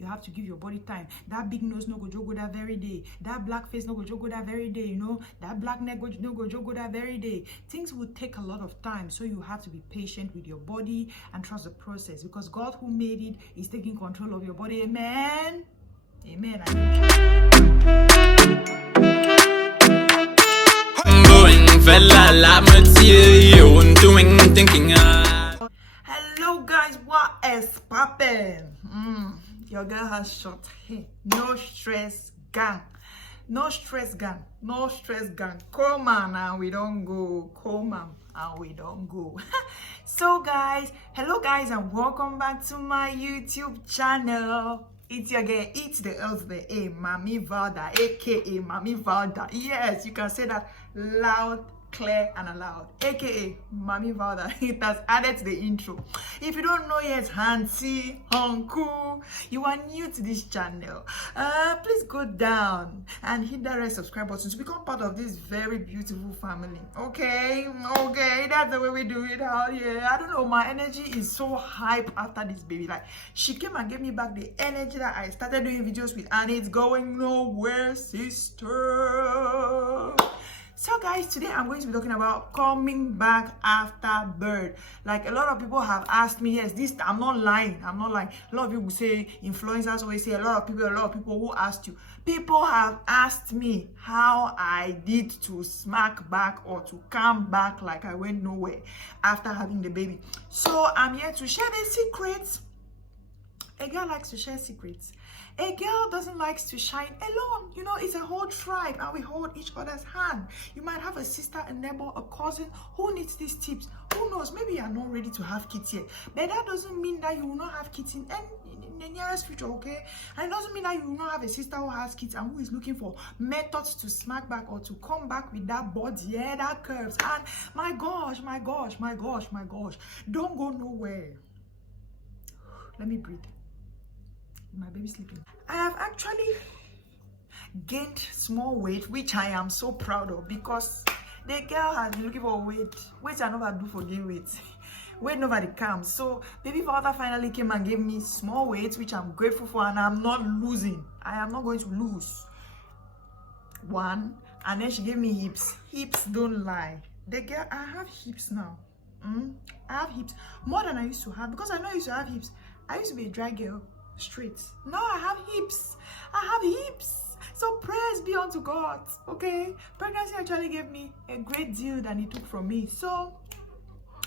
You have to give your body time. That big nose no go jogo that very day. That black face no go jogo that very day, you know. That black neck no go jogo that very day. Things will take a lot of time, so you have to be patient with your body and trust the process, because God who made it is taking control of your body. Amen. Amen. Hello guys, what is poppin'? Your girl has short hair. No stress gang. No stress gang. No stress gang. Come on and we don't go. Come on and we don't go. So guys, hello guys, and welcome back to my YouTube channel. It's your girl, it's the L's the A, Mami Valda, aka Mami Valda. Yes, you can say that loud, clear and aloud, aka Mami Valda. It has added to the intro. If you don't know yet, Hansi, Honku, you are new to this channel, please go down and hit that red subscribe button to become part of this very beautiful family. Okay, that's the way we do it out here. I don't know, my energy is so hype after this baby. Like, she came and gave me back the energy that I started doing videos with, and it's going nowhere, sister. So guys, today I'm going to be talking about coming back after birth. Like, a lot of people have asked me, yes, this, I'm not lying. A lot of people say, influencers always say, a lot of people who asked you. People have asked me how I did to smack back or to come back like I went nowhere after having the baby. So I'm here to share the secrets. A girl likes to share secrets. A girl doesn't like to shine alone. You know, it's a whole tribe and we hold each other's hand. You might have a sister, a neighbor, a cousin who needs these tips. Who knows? Maybe you are not ready to have kids yet. But that doesn't mean that you will not have kids in the nearest future, okay? And it doesn't mean that you will not have a sister who has kids and who is looking for methods to smack back or to come back with that body, yeah, that curves. And my gosh, don't go nowhere. Let me breathe. My baby sleeping. I have actually gained small weight, which I am so proud of, because the girl has been looking for weight I never do for gain weight. Weight nobody comes. So baby father finally came and gave me small weight, which I'm grateful for, and I'm not losing. I am not going to lose. One, and then she gave me hips. Hips don't lie. The girl, I have hips now. I have hips more than I used to have, because I know I used to have hips. I used to be a dry girl. Straight. Now I have hips. So praise be unto God. Okay, pregnancy actually gave me a great deal than it took from me. So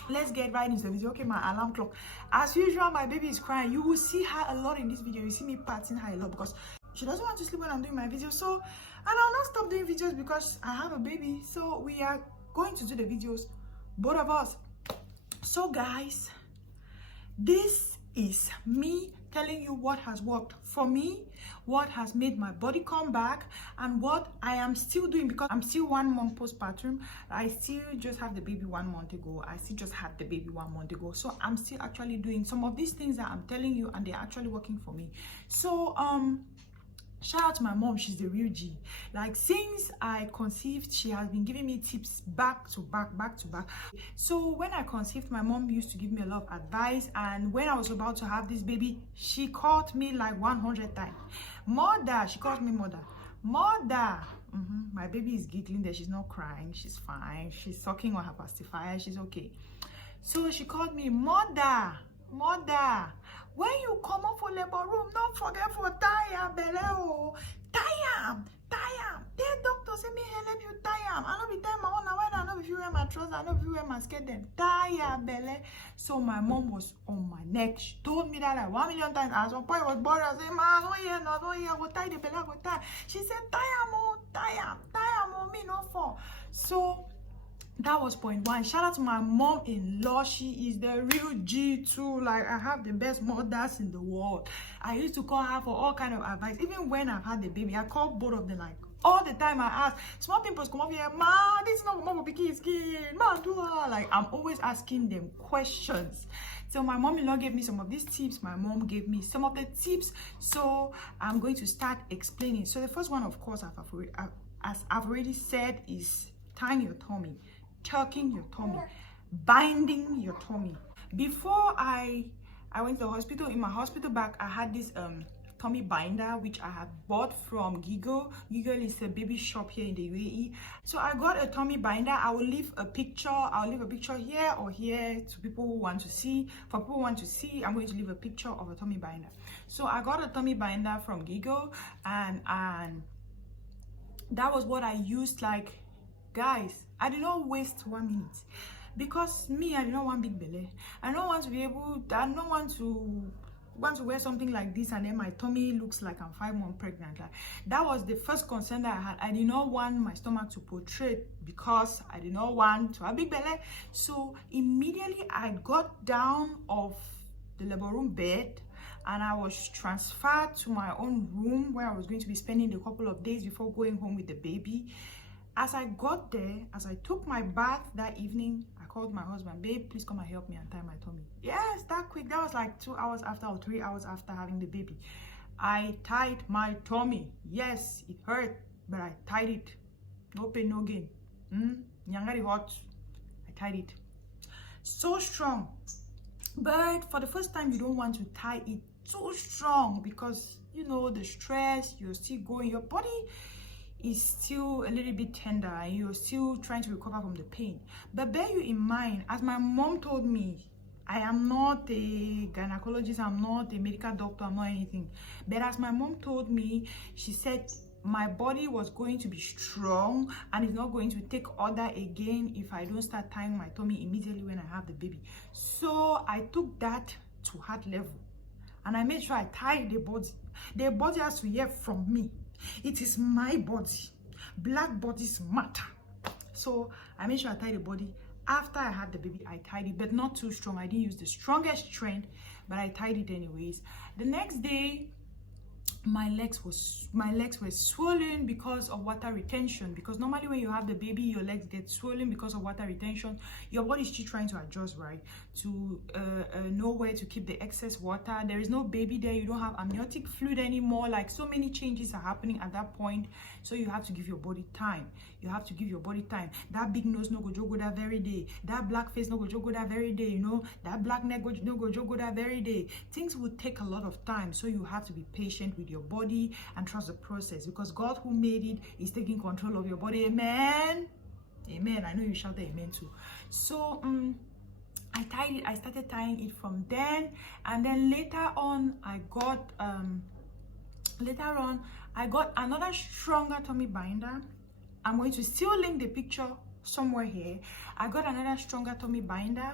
let's get right into the video. Okay, my alarm clock, as usual, my baby is crying. You will see her a lot in this video. You see me patting her a lot because she doesn't want to sleep when I'm doing my videos. So, and I'll not stop doing videos because I have a baby. So we are going to do the videos, both of us. So guys, this is me telling you what has worked for me, what has made my body come back, and what I am still doing, because I'm still 1 month postpartum. I still just have the baby 1 month ago. I still just had the baby 1 month ago. So I'm still actually doing some of these things that I'm telling you, and they're actually working for me. So shout out to my mom. She's the real G. Like, since I conceived, she has been giving me tips back to back. So when I conceived, my mom used to give me a lot of advice, and when I was about to have this baby, she called me like 100 times. Mother, she called me mother. My baby is giggling there. She's not crying. She's fine. She's sucking on her pacifier. She's okay. So she called me mother. When you come up for labor room, don't forget for tie am belle. Tie am. The doctor say me help you tie am. I no be tie my own. Why I no be fit wear my trousers? I no be fit wear my skirt then. Tie am belle. So my mom was on my neck. She told me that like 1 million times. At some point I was bored. I said, "Ma, I don't hear. I go tie the belle. I go tie." She said, "Tie am, me no fall." So that was point one. Shout out to my mom-in-law. She is the real G2. Like, I have the best mothers in the world. I used to call her for all kind of advice. Even when I've had the baby, I call both of them like all the time. I ask, small pimples come up here, ma, this is not mama picky skin, ma, do her. Like, I'm always asking them questions. So my mom-in-law gave me some of these tips. My mom gave me some of the tips. So I'm going to start explaining. So the first one, of course, as I've already said, is tying your tummy, tucking your tummy, binding your tummy. Before I went to the hospital, in my hospital bag, I had this tummy binder, which I had bought from Giggle. Giggle is a baby shop here in the UAE. So I got a tummy binder. I will leave a picture. I'll leave a picture here or here to people who want to see. For people who want to see, I'm going to leave a picture of a tummy binder. So I got a tummy binder from Giggle, and that was what I used. Like, guys, I did not waste 1 minute. Because me, I do not want big belly. I don't want to be able, I don't want to wear something like this and then my tummy looks like I'm 5 months pregnant. Like, that was the first concern that I had. I did not want my stomach to protrude because I did not want to have big belly. So immediately I got down off the labor room bed and I was transferred to my own room where I was going to be spending a couple of days before going home with the baby. As I got there, as I took my bath that evening, I called my husband, babe, please come and help me untie my tummy. Yes, that quick. That was like 2 hours after or 3 hours after having the baby. I tied my tummy. Yes, it hurt, but I tied it. No pain, no gain. Nyangari hot. I tied it. So strong. But for the first time, you don't want to tie it so strong because, you know, the stress, you're still going, your body is still a little bit tender and you're still trying to recover from the pain. But bear you in mind, as my mom told me, I am not a gynecologist, I'm not a medical doctor, I'm not anything. But as my mom told me, she said my body was going to be strong and it's not going to take order again if I don't start tying my tummy immediately when I have the baby. So I took that to heart level and I made sure I tied the body. The body has to hear from me. It is my body. Black bodies matter. So I made sure I tied the body. After I had the baby, I tied it, but not too strong. I didn't use the strongest strength, but I tied it anyways. The next day, my legs were swollen because of water retention. Because normally when you have the baby, your legs get swollen because of water retention. Your body is still trying to adjust, right, to know where to keep the excess water. There is no baby there. You don't have amniotic fluid anymore. Like, so many changes are happening at that point. So you have to give your body time. You have to give your body time. That big nose no go jogo that very day. That black face no go jogo that very day. You know, that black neck no go jogo that very day. Things will take a lot of time. So you have to be patient with your body and trust the process, because God who made it is taking control of your body. Amen. Amen. I know you shouted amen too. So I tied it. I started tying it from then, and then later on I got another stronger tummy binder. I'm going to still link the picture somewhere here. I got another stronger tummy binder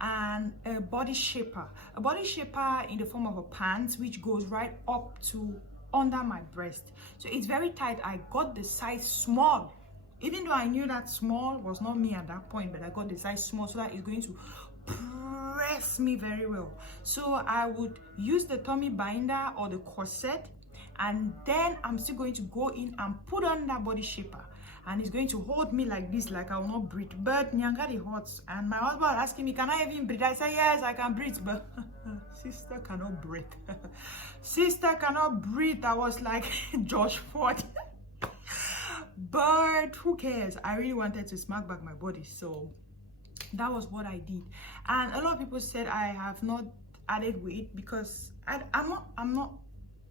and a body shaper in the form of a pants which goes right up to under my breast. So it's very tight. I got the size small, even though I knew that small was not me at that point, but I got the size small so that it's going to press me very well. So I would use the tummy binder or the corset, and then I'm still going to go in and put on that body shaper, and it's going to hold me like this, like I will not breathe. But Nyangari hurts, and my husband was asking me, can I even breathe? I said, yes, I can breathe, but sister cannot breathe. Sister cannot breathe. I was like George Ford. But who cares? I really wanted to smack back my body, so that was what I did. And a lot of people said I have not added weight because I'm not.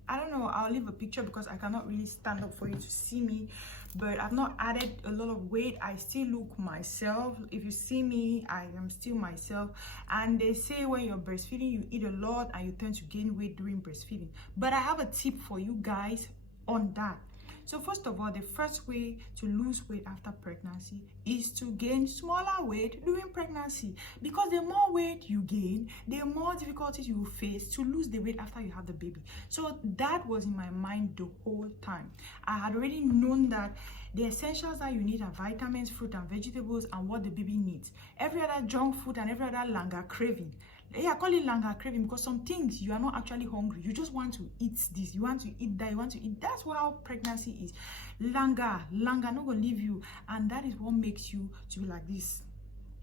I don't know, I'll leave a picture because I cannot really stand up for you to see me, but I've not added a lot of weight. I still look myself. If you see me, I am still myself. And they say when you're breastfeeding, you eat a lot and you tend to gain weight during breastfeeding. But I have a tip for you guys on that. So first of all, the first way to lose weight after pregnancy is to gain smaller weight during pregnancy, because the more weight you gain, the more difficulties you will face to lose the weight after you have the baby. So that was in my mind the whole time. I had already known that the essentials that you need are vitamins, fruit and vegetables, and what the baby needs. Every other junk food and every other langa craving. Yeah, I call it langa craving because some things you are not actually hungry. You just want to eat this, you want to eat that, you want to eat. That's how pregnancy is. Langa not gonna leave you, and that is what makes you to be like this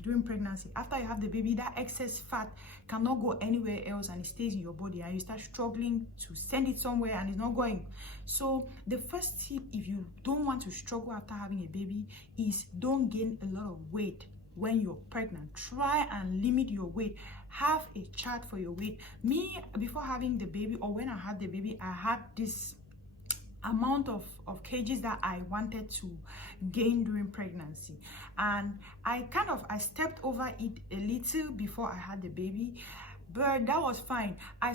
during pregnancy. After you have the baby, that excess fat cannot go anywhere else and it stays in your body, and you start struggling to send it somewhere and it's not going. So the first tip, if you don't want to struggle after having a baby, is don't gain a lot of weight when you're pregnant. Try and limit your weight. Have a chart for your weight. Me, before having the baby, or when I had the baby, I had this amount of kgs that I wanted to gain during pregnancy, and I stepped over it a little before I had the baby, but that was fine. I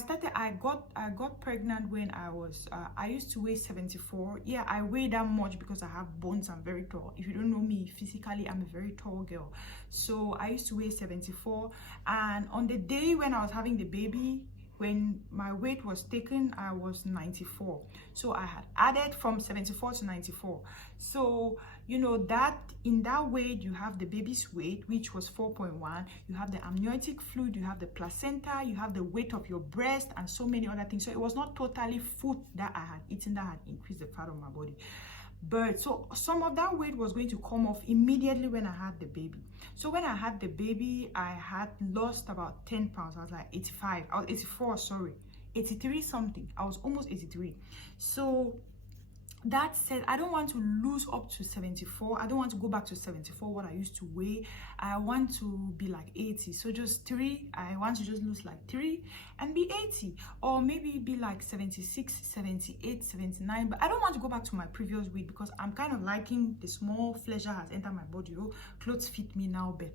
got pregnant when I used to weigh 74. Yeah, I weigh that much because I have bones. I'm very tall. If you don't know me physically, I'm a very tall girl. So I used to weigh 74, and on the day when I was having the baby, when my weight was taken, I was 94. So I had added from 74 to 94. So, you know, that in that weight, you have the baby's weight, which was 4.1. You have the amniotic fluid, you have the placenta, you have the weight of your breast, and so many other things. So it was not totally food that I had eaten that had increased the fat of my body. But so some of that weight was going to come off immediately when I had the baby. So when I had the baby, I had lost about 10 pounds. I was like 85. I was 84, sorry. 83 something. I was almost 83. So that said, I don't want to lose up to 74. I don't want to go back to 74, what I used to weigh. I want to be like 80. So just 3. I want to just lose like 3 and be 80. Or maybe be like 76, 78, 79. But I don't want to go back to my previous weight because I'm kind of liking the small flesh that has entered my body. Oh, clothes fit me now better.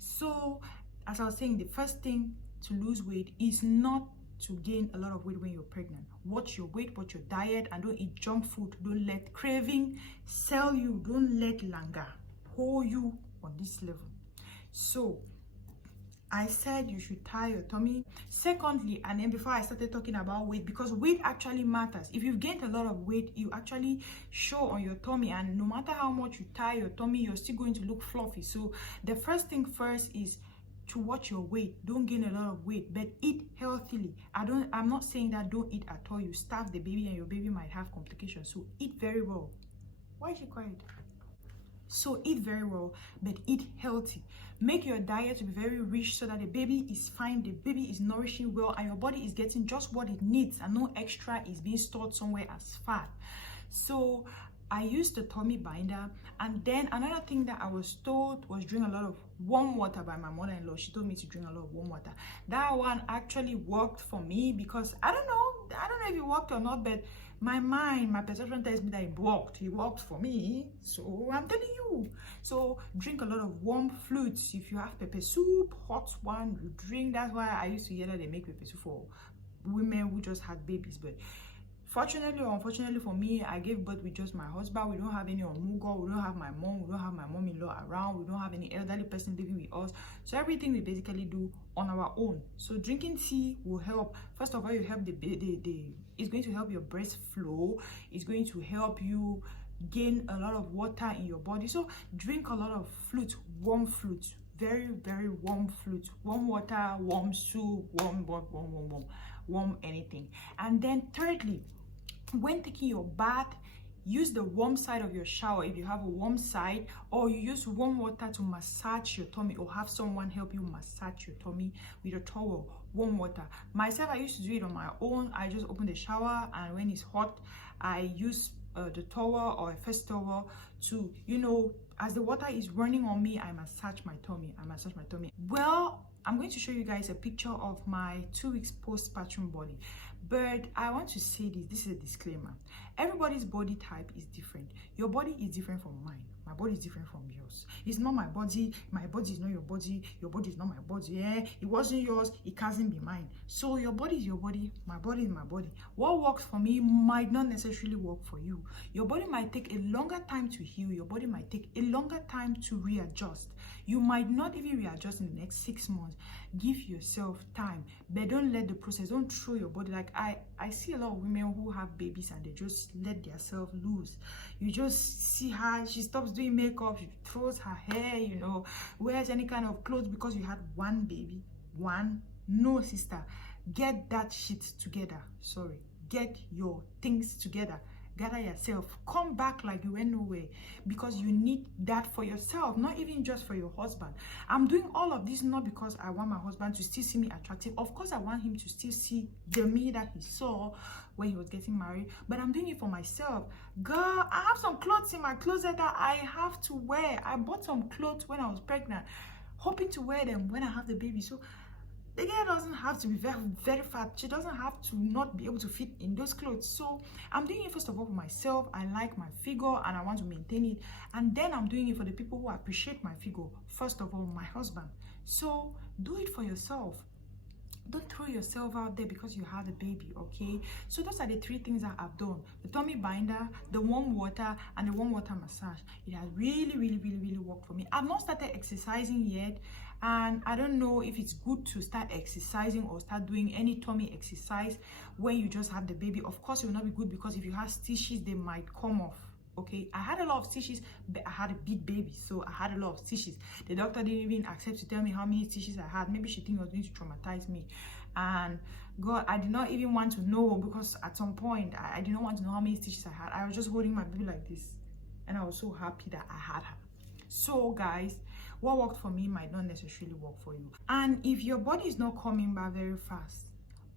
So as I was saying, the first thing to lose weight is not to gain a lot of weight when you're pregnant. Watch your weight, watch your diet, and don't eat junk food. Don't let craving sell you. Don't let languor hold you on this level. So I said you should tie your tummy. Secondly, and then before I started talking about weight, because weight actually matters. If you've gained a lot of weight, you actually show on your tummy, and no matter how much you tie your tummy, you're still going to look fluffy. So the first thing first is to watch your weight. Don't gain a lot of weight, but eat healthily. I'm not saying that don't eat at all. You starve the baby and your baby might have complications. So eat very well. Why is she quiet? So eat very well, but eat healthy. Make your diet to be very rich so that the baby is fine, the baby is nourishing well, and your body is getting just what it needs, and no extra is being stored somewhere as fat. So I used the tummy binder, and then another thing that I was told was drink a lot of warm water by my mother-in-law. She told me to drink a lot of warm water. That one actually worked for me because I don't know if it worked or not, but my mind, my perception tells me that it worked. It worked for me, so I'm telling you. So drink a lot of warm fluids. If you have pepper soup, hot one, you drink. That's why I used to hear that they make pepper soup for women who just had babies, but fortunately or unfortunately for me, I gave birth with just my husband. We don't have any omugo. We don't have my mom. We don't have my mom-in-law around. We don't have any elderly person living with us. So everything we basically do on our own. So drinking tea will help. First of all, you help it's going to help your breast flow. It's going to help you gain a lot of water in your body. So drink a lot of fluid, warm fluid, very, very warm fluid, warm water, warm soup, warm anything. And then thirdly, when taking your bath, use the warm side of your shower if you have a warm side, or you use warm water to massage your tummy, or have someone help you massage your tummy with a towel, warm water. Myself, I used to do it on my own. I just open the shower, and when it's hot, I use the towel or a first towel to, you know, as the water is running on me, I massage my tummy. Well, I'm going to show you guys a picture of my 2 weeks postpartum body. But I want to say this is a disclaimer. Everybody's body type is different. Your body is different from mine. My body is different from yours. It's not my body is not your body is not my body. It wasn't yours, it can't be mine. So your body is your body, my body is my body. What works for me might not necessarily work for you. Your body might take a longer time to heal. Your body might take a longer time to readjust. You might not even readjust in the next 6 months. Give yourself time, but don't let the process, don't throw your body. Like I see a lot of women who have babies and they just let themselves loose. You just see her, she stops doing makeup, she throws her hair, you know, wears any kind of clothes because you had one baby. No, sister, get that shit together. Get your things together. gather yourself, come back like you went nowhere, because you need that for yourself, not even just for your husband. I'm doing all of this not because I want my husband to still see me attractive. Of course I want him to still see the me that he saw when he was getting married, but I'm doing it for myself. Girl, I have some clothes in my closet that I have to wear. I bought some clothes when I was pregnant, hoping to wear them when I have the baby. So the girl doesn't have to be very, very fat. She doesn't have to not be able to fit in those clothes. So I'm doing it first of all for myself. I like my figure and I want to maintain it. And then I'm doing it for the people who appreciate my figure. First of all, my husband. So do it for yourself. Don't throw yourself out there because you had a baby, okay? So those are the 3 things that I've done: the tummy binder, the warm water, and the warm water massage. It has really, really, really, really worked for me. I've not started exercising yet, and I don't know if it's good to start exercising or start doing any tummy exercise when you just have the baby. Of course, it will not be good because if you have stitches, they might come off. Okay, I had a lot of stitches, but I had a big baby, so I had a lot of stitches. The doctor didn't even accept to tell me how many stitches I had. Maybe she think it was going to traumatize me. And God, I did not even want to know, because at some point I did not want to know how many stitches I had. I was just holding my baby like this, and I was so happy that I had her. So guys, what worked for me might not necessarily work for you. And if your body is not coming back very fast,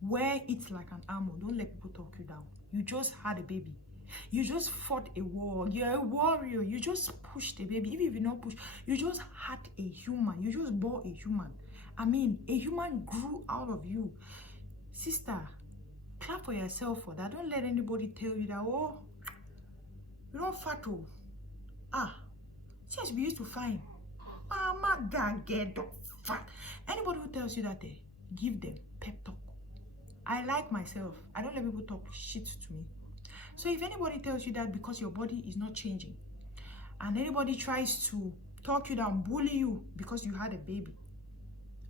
wear it like an armor. Don't let people talk you down. You just had a baby. You just fought a war. You're a warrior. You just pushed a baby. Even if you not push, you just had a human. You just bore a human. I mean, a human grew out of you. Sister, clap for yourself for that. Don't let anybody tell you that, oh, you don't fat. Oh. Ah, since we used to find mama God get fat. Anybody who tells you that, give them pep talk. I like myself. I don't let people talk shit to me. So if anybody tells you that because your body is not changing, and anybody tries to talk you down, bully you because you had a baby,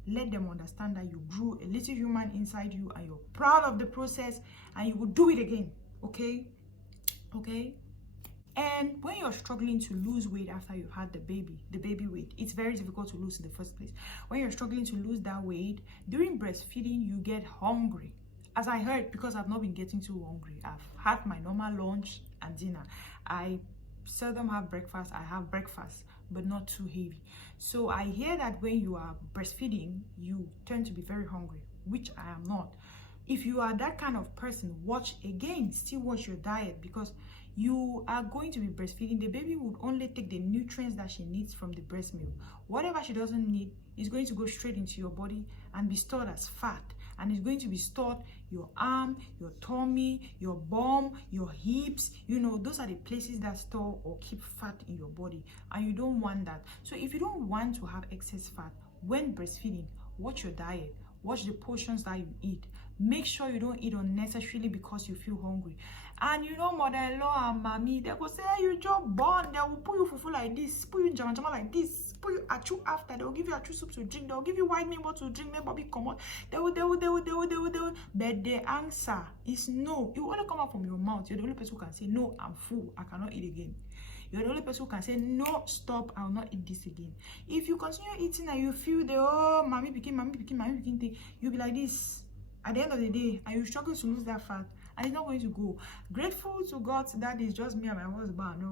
let them understand that you grew a little human inside you and you're proud of the process and you will do it again. Okay? Okay? And when you're struggling to lose weight after you had the baby weight, it's very difficult to lose in the first place. When you're struggling to lose that weight, during breastfeeding, you get hungry. As I heard, because I've not been getting too hungry, I've had my normal lunch and dinner. I seldom have breakfast. I have breakfast, but not too heavy. So I hear that when you are breastfeeding, you tend to be very hungry, which I am not. If you are that kind of person, still watch your diet, because you are going to be breastfeeding. The baby would only take the nutrients that she needs from the breast milk. Whatever she doesn't need is going to go straight into your body and be stored as fat. And it's going to be stored your arm, your tummy, your bum, your hips. You know, those are the places that store or keep fat in your body. And you don't want that. So if you don't want to have excess fat when breastfeeding, watch your diet. Watch the portions that you eat. Make sure you don't eat unnecessarily because you feel hungry. And you know, mother-in-law and mommy, they will say, hey, you just born. They will put you fufu like this, put you jama jama like this, put you achu after. They will give you achu soup to drink. They will give you white meat to drink. Make Bobby come out. They will. But the answer is no. It will only come out from your mouth. You're the only person who can say, no, I'm full. I cannot eat again. You're the only person who can say, no, stop, I will not eat this again. If you continue eating and you feel the, oh, mommy became thing, you'll be like this at the end of the day, and you struggle to lose that fat, and it's not going to go. Grateful to God that is just me and my husband.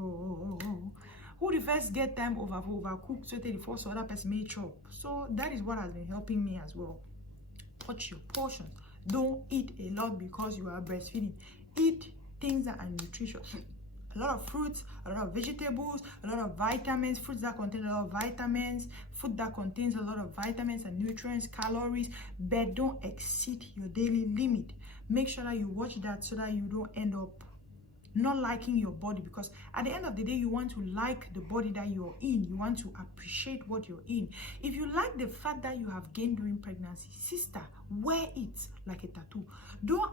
Who the first get time overcooked, so the first other person may chop. So that is what has been helping me as well. Watch your portions. Don't eat a lot because you are breastfeeding. Eat things that are nutritious. A lot of fruits, a lot of vegetables, a lot of vitamins, fruits that contain a lot of vitamins, food that contains a lot of vitamins and nutrients, calories, but don't exceed your daily limit. Make sure that you watch that so that you don't end up not liking your body, because at the end of the day, you want to like the body that you're in. You want to appreciate what you're in. If you like the fat that you have gained during pregnancy, sister, wear it like a tattoo. Don't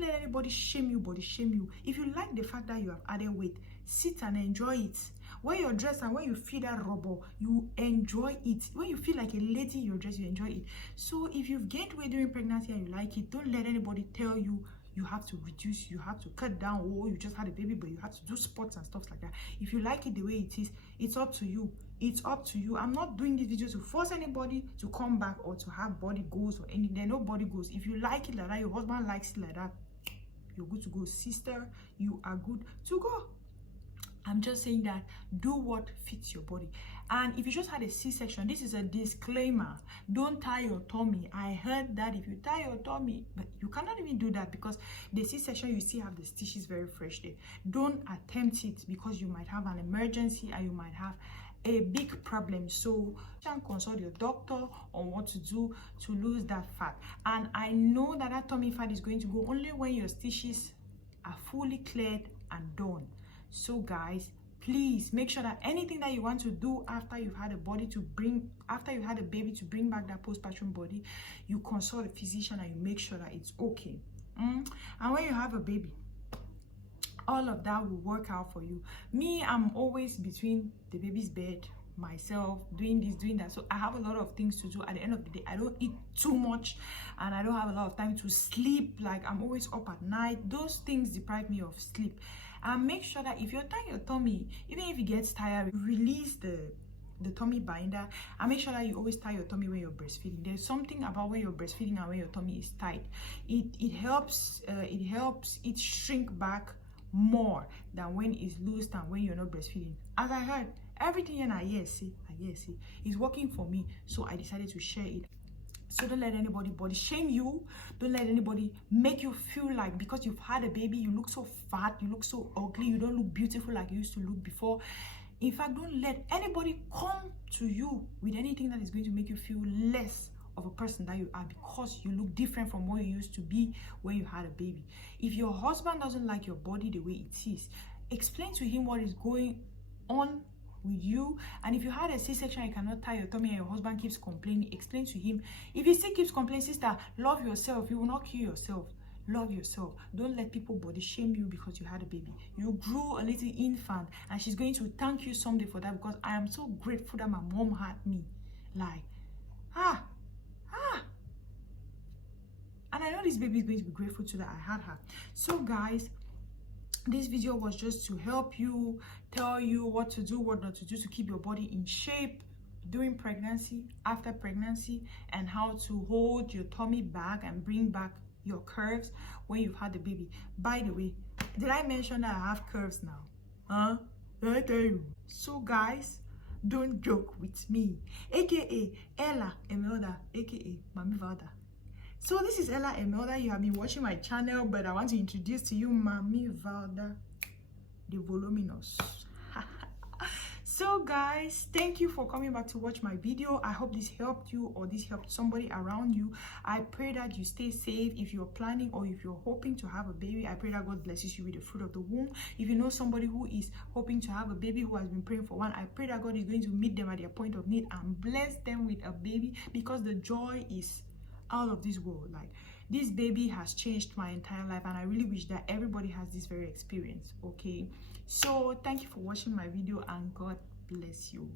let anybody shame you, body shame you. If you like the fact that you have added weight, sit and enjoy it. When you're dressed and when you feel that rubber, you enjoy it. When you feel like a lady in your dress, you enjoy it. So if you've gained weight during pregnancy and you like it, don't let anybody tell you you have to reduce, you have to cut down, or you just had a baby but you have to do sports and stuff like that. If you like it the way it is, it's up to you. It's up to you. I'm not doing this video to force anybody to come back or to have body goals or anything. There are no body goals. If you like it like that, your husband likes it like that, you're good to go. Sister, you are good to go. I'm just saying that do what fits your body. And if you just had a C-section, this is a disclaimer. Don't tie your tummy. I heard that if you tie your tummy, but you cannot even do that because the C-section, you still have the stitches very fresh there. Don't attempt it because you might have an emergency and you might have a big problem. So you can consult your doctor on what to do to lose that fat. And I know that that tummy fat is going to go only when your stitches are fully cleared and done. So guys, please make sure that anything that you want to do after you've had a baby to bring back that postpartum body, you consult a physician and you make sure that it's okay. And when you have a baby, all of that will work out for you. Me, I'm always between the baby's bed, myself, doing this, doing that. So I have a lot of things to do. At the end of the day, I don't eat too much and I don't have a lot of time to sleep. Like, I'm always up at night. Those things deprive me of sleep. And make sure that if you're tying your tummy, even if it gets tired, release the tummy binder, and make sure that you always tie your tummy when you're breastfeeding. There's something about when you're breastfeeding and when your tummy is tight. It helps it shrink back more than when it's loose and when you're not breastfeeding. As I heard, everything in I see is working for me, so I decided to share it. So don't let anybody body shame you. Don't let anybody make you feel like because you've had a baby, you look so fat, you look so ugly, you don't look beautiful like you used to look before. In fact, don't let anybody come to you with anything that is going to make you feel less of a person that you are because you look different from what you used to be when you had a baby. If your husband doesn't like your body the way it is, explain to him what is going on with you. And if you had a C-section, you cannot tie your tummy and your husband keeps complaining, explain to him. If he still keeps complaining, sister, love yourself. You will not kill yourself. Love yourself. Don't let people body shame you because you had a baby. You grew a little infant and she's going to thank you someday for that, because I am so grateful that my mom had me. Like, and I know this baby is going to be grateful too that I had her. So guys, this video was just to help you, tell you what to do, what not to do to keep your body in shape during pregnancy, after pregnancy, and how to hold your tummy back and bring back your curves when you've had the baby. By the way, did I mention that I have curves now? Did I tell you? So guys, don't joke with me, aka Ella Emelda, aka Mami Valda. So this is Ella Emelda. You have been watching my channel, but I want to introduce to you Mami Valda, the voluminous. So guys, thank you for coming back to watch my video. I hope this helped you or this helped somebody around you. I pray that you stay safe. If you're planning or if you're hoping to have a baby, I pray that God blesses you with the fruit of the womb. If you know somebody who is hoping to have a baby, who has been praying for one, I pray that God is going to meet them at their point of need and bless them with a baby, because the joy is out of this world. Like, this baby has changed my entire life, and I really wish that everybody has this very experience. Okay, so thank you for watching my video and God bless you.